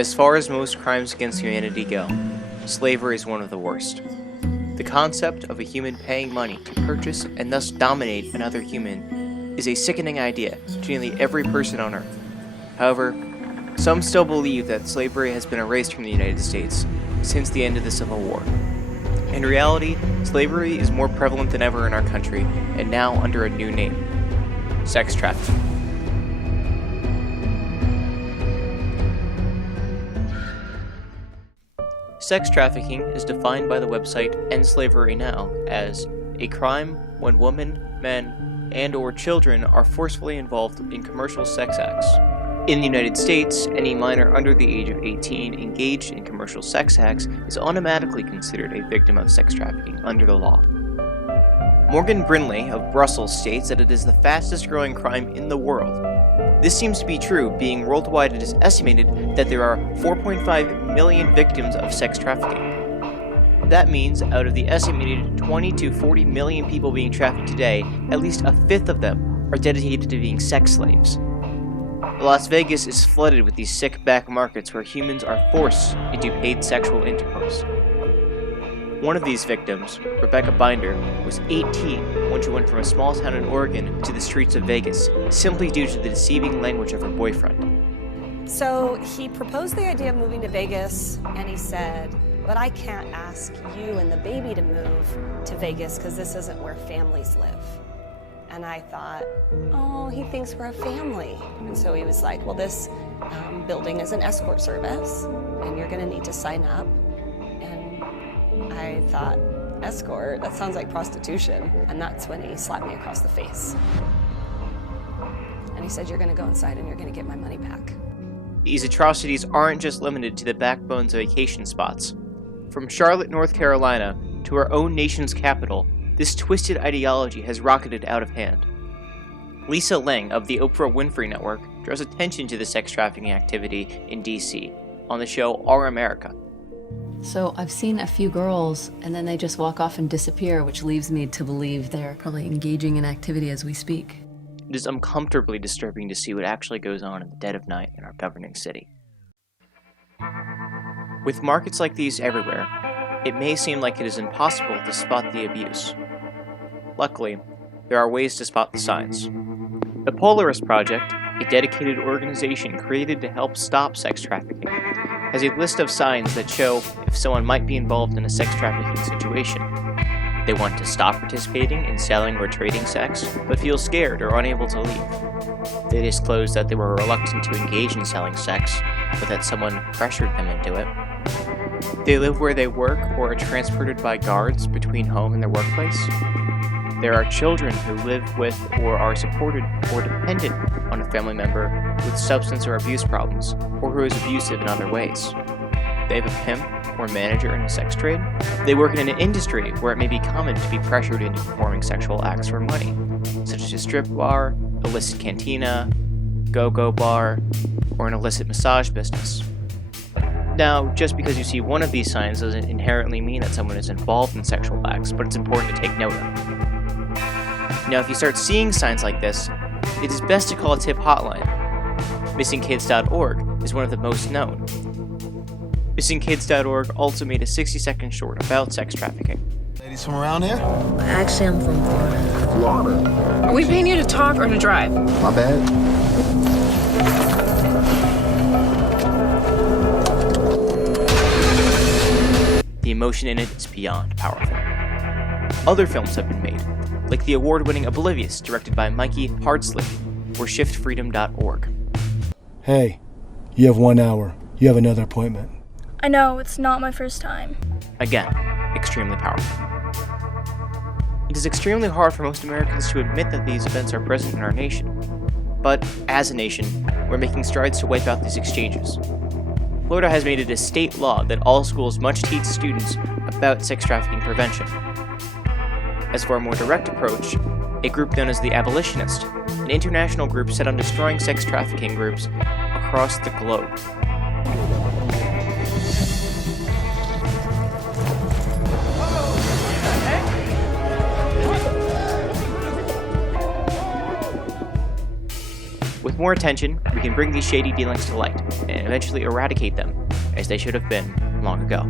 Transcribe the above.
As far as most crimes against humanity go, slavery is one of the worst. The concept of a human paying money to purchase and thus dominate another human is a sickening idea to nearly every person on Earth. However, some still believe that slavery has been erased from the United States since the end of the Civil War. In reality, slavery is more prevalent than ever in our country, and now under a new name: sex trafficking. Sex trafficking is defined by the website End Slavery Now as a crime when women, men, and/or children are forcefully involved in commercial sex acts. In the United States, any minor under the age of 18 engaged in commercial sex acts is automatically considered a victim of sex trafficking under the law. Morgan Brindley of Brussels states that it is the fastest growing crime in the world. This seems to be true, being worldwide it is estimated that there are 4.5 million victims of sex trafficking. That means out of the estimated 20 to 40 million people being trafficked today, at least a fifth of them are dedicated to being sex slaves. Las Vegas is flooded with these sick back markets where humans are forced into paid sexual intercourse. One of these victims, Rebecca Binder, was 18 when she went from a small town in Oregon to the streets of Vegas, simply due to the deceiving language of her boyfriend. So he proposed the idea of moving to Vegas, and he said, "But I can't ask you and the baby to move to Vegas because this isn't where families live." And I thought, oh, he thinks we're a family. And so he was like, well, this building is an escort service, and you're gonna need to sign up. And I thought, escort? That sounds like prostitution. And that's when he slapped me across the face. And he said, you're gonna go inside and you're gonna get my money back. These atrocities aren't just limited to the backbones of vacation spots. From Charlotte, North Carolina, to our own nation's capital, this twisted ideology has rocketed out of hand. Lisa Lang of the Oprah Winfrey Network draws attention to the sex trafficking activity in DC on the show Our America. So I've seen a few girls and then they just walk off and disappear, which leaves me to believe they're probably engaging in activity as we speak. It is uncomfortably disturbing to see what actually goes on in the dead of night in our governing city. With markets like these everywhere, it may seem like it is impossible to spot the abuse. Luckily, there are ways to spot the signs. The Polaris Project, a dedicated organization created to help stop sex trafficking, has a list of signs that show if someone might be involved in a sex trafficking situation. They want to stop participating in selling or trading sex, but feel scared or unable to leave. They disclose that they were reluctant to engage in selling sex, but that someone pressured them into it. They live where they work or are transported by guards between home and their workplace. There are children who live with or are supported or dependent on a family member with substance or abuse problems, or who is abusive in other ways. They have a pimp or manager in the sex trade. They work in an industry where it may be common to be pressured into performing sexual acts for money, such as a strip bar, illicit cantina, go-go bar, or an illicit massage business. Now, just because you see one of these signs doesn't inherently mean that someone is involved in sexual acts, but it's important to take note of. Now, if you start seeing signs like this, it is best to call a tip hotline. MissingKids.org is one of the most known. MissingKids.org also made a 60-second short about sex trafficking. Ladies from around here? Actually, I'm from Florida. Florida? Are we paying you to talk or to drive? My bad. The emotion in it is beyond powerful. Other films have been made, like the award-winning Oblivious, directed by Mikey Hardsley, or ShiftFreedom.org. Hey, you have 1 hour. You have another appointment. I know, it's not my first time. Again, extremely powerful. It is extremely hard for most Americans to admit that these events are present in our nation. But, as a nation, we're making strides to wipe out these exchanges. Florida has made it a state law that all schools must teach students about sex trafficking prevention. As for a more direct approach, a group known as the Abolitionists, an international group set on destroying sex trafficking groups across the globe. With more attention, we can bring these shady dealings to light and eventually eradicate them, as they should have been long ago.